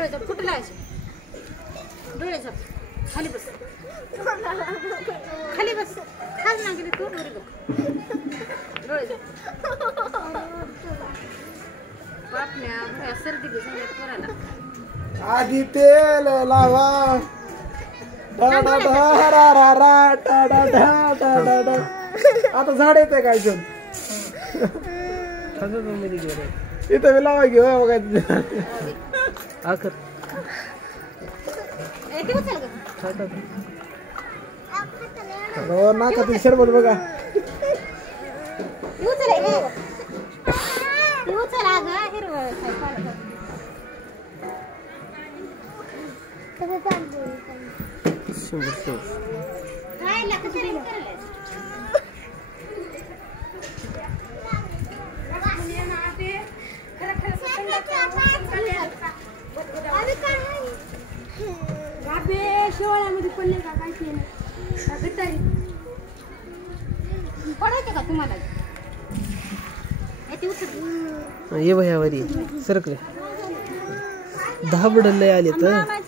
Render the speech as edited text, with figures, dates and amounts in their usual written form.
डोळे झाप कुठे लावायचे डोळे झाप खाली बस खाली बस खाल ना गेली तू डोळे बघ डोळे झाप बापल्या भया सर्दी घेऊन पोराला आधी तेल लावा आता झाड येते काय इथं मी लावा घेऊ बघा नाका ती शरबत बघा शेवाळ्यामध्ये पडले का काय केलं पडायचं का तुम्हाला ये भयावरी सरकले 10 बडले आले तर